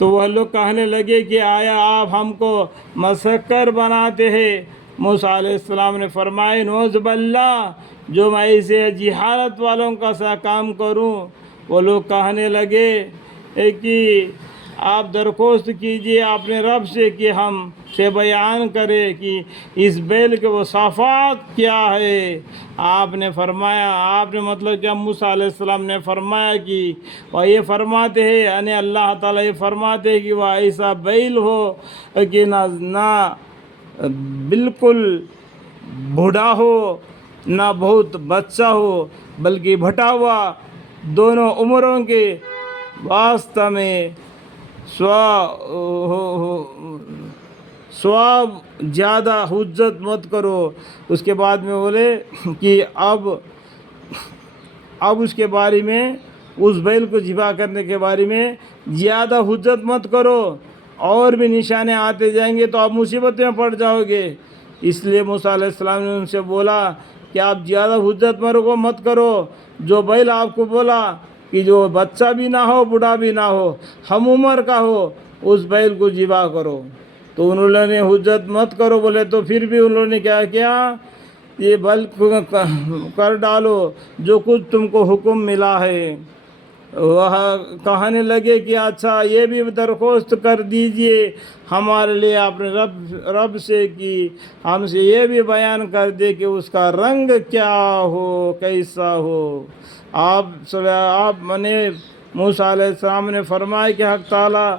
تو وہ لوگ کہنے لگے کہ آیا آپ ہم کو مسخر بناتے ہیں؟ موسیٰ علیہ السلام نے فرمایا نعوذ باللہ، جو میں اسے جہالت والوں کا سا کام کروں۔ وہ لوگ کہنے لگے کہ آپ درخواست کیجئے اپنے رب سے کہ ہم سے بیان کرے کہ اس بیل کے وصفات کیا ہے۔ آپ نے فرمایا، آپ نے مطلب کہ موسیٰ علیہ السلام نے فرمایا کہ وہ یہ فرماتے ہیں، یعنی اللہ تعالیٰ یہ فرماتے ہیں کہ وہ ایسا بیل ہو کہ نہ بالکل بوڑھا ہو نہ بہت بچہ ہو، بلکہ بھٹا ہوا دونوں عمروں کے واسطہ میں سواب زیادہ حجت مت کرو۔ اس کے بعد میں بولے کہ اب اس کے بارے میں، اس بیل کو ذبح کرنے کے بارے میں زیادہ حجت مت کرو، اور بھی نشانے آتے جائیں گے تو آپ مصیبت میں پڑ جاؤ گے۔ اس لیے موسیٰ علیہ السلام نے ان سے بولا کہ آپ زیادہ حجت مت کرو۔ جو بیل آپ کو بولا کہ جو بچہ بھی نہ ہو بوڑھا بھی نہ ہو، ہم عمر کا ہو، اس بیل کو ذبح کرو۔ تو انہوں نے حجت مت کرو بولے، تو پھر بھی انہوں نے کیا کیا، یہ بیل کر ڈالو جو کچھ تم کو حکم ملا ہے۔ وہ کہنے لگے کہ اچھا یہ بھی درخواست کر دیجئے ہمارے لیے اپنے رب سے کہ ہم سے یہ بھی بیان کر دے کہ اس کا رنگ کیا ہو، کیسا ہو۔ آپ نے موسیٰ علیہ السلام نے فرمایا کہ حق تعالیٰ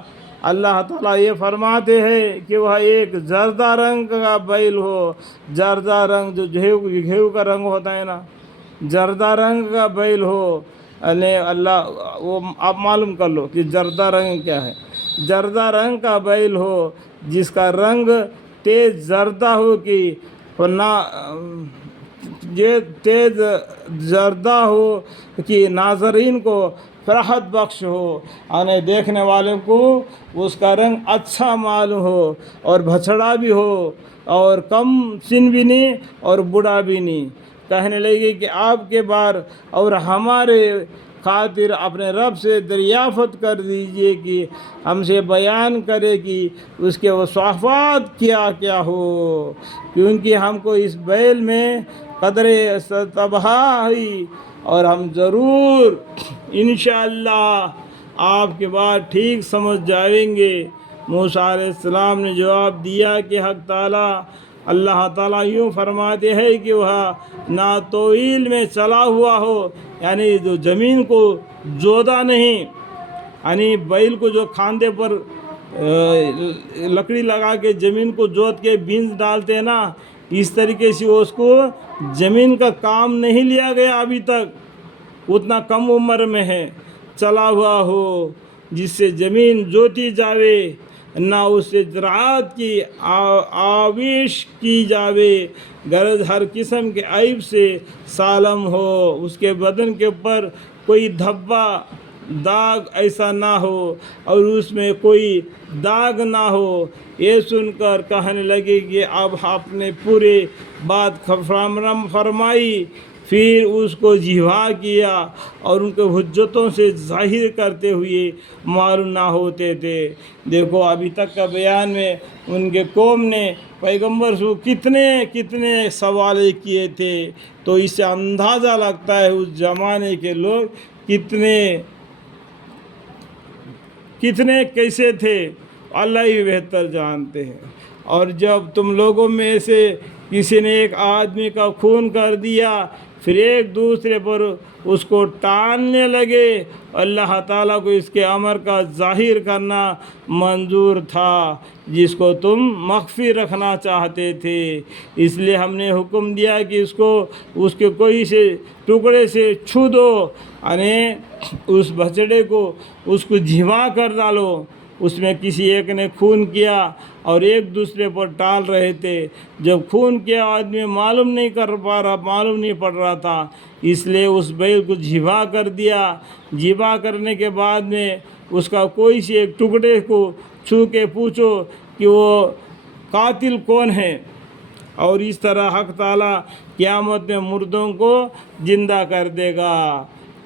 اللہ تعالیٰ یہ فرماتے ہیں کہ وہ ایک زردہ رنگ کا بیل ہو۔ زردہ رنگ جو گھیو کا رنگ ہوتا ہے نا، زردہ رنگ کا بیل ہو۔ اللہ وہ آپ معلوم کر لو کہ زردہ رنگ کیا ہے۔ زردہ رنگ کا بیل ہو جس کا رنگ تیز زردہ ہو، کہ نہ یہ تیز زردہ ہو کہ ناظرین کو فرحت بخش ہو، یعنی دیکھنے والوں کو اس کا رنگ اچھا معلوم ہو، اور بھچڑا بھی ہو، اور کم سن بھی نہیں اور بوڑھا بھی نہیں۔ کہنے لگے کہ آپ کے بار اور ہمارے خاطر اپنے رب سے دریافت کر دیجئے کہ ہم سے بیان کرے کہ اس کے وصفات کیا کیا ہو، کیونکہ ہم کو اس بیل میں قدر تباہی، اور ہم ضرور انشاءاللہ آپ کے بعد ٹھیک سمجھ جائیں گے۔ موسیٰ علیہ السلام نے جواب دیا کہ حق تعالیٰ اللہ تعالیٰ یوں فرماتے ہیں کہ وہ نہ طویل میں چلا ہوا ہو، یعنی جو زمین کو جودا نہیں، یعنی بیل کو جو کھاندے پر لکڑی لگا کے زمین کو جوت کے بیج ڈالتے ہیں نا، اس طریقے سے اس کو زمین کا کام نہیں لیا گیا ابھی تک، اتنا کم عمر میں ہے، چلا ہوا ہو جس سے زمین جوتی جاوے، نہ اس سے زراعت کی آویش کی جاوے، غرض ہر قسم کے عیب سے سالم ہو، اس کے بدن کے اوپر کوئی دھبا داغ ایسا نہ ہو، اور اس میں کوئی داغ نہ ہو۔ یہ سن کر کہنے لگے کہ اب آپ نے پورے بات فرمائی، پھر اس کو ذبح کیا، اور ان کے حجتوں سے ظاہر کرتے ہوئے معلوم نہ ہوتے تھے۔ دیکھو ابھی تک کا بیان میں ان کے قوم نے پیغمبر سے کتنے سوال کیے تھے، تو اس سے اندازہ لگتا ہے اس زمانے کے لوگ کتنے کیسے تھے، اللہ ہی بہتر جانتے ہیں۔ اور جب تم لوگوں میں سے کسی نے ایک آدمی کا خون کر دیا، پھر ایک دوسرے پر اس کو ٹالنے لگے، اللہ تعالیٰ کو اس کے امر کا ظاہر کرنا منظور تھا جس کو تم مخفی رکھنا چاہتے تھے، اس لیے ہم نے حکم دیا کہ اس کے کوئی سے ٹکڑے سے چھو دو، یعنی اس بچڑے کو اس کو ذبح کر ڈالو۔ اس میں کسی ایک نے خون کیا اور ایک دوسرے پر ٹال رہے تھے، جب خون کیا آدمی معلوم نہیں پڑ رہا تھا، اس لیے اس بیل کو ذبح کر دیا۔ ذبح کرنے کے بعد میں اس کا کوئی سے ایک ٹکڑے کو چھو کے پوچھو کہ وہ قاتل کون ہے، اور اس طرح حق تعالیٰ قیامت میں مردوں کو زندہ کر دے گا۔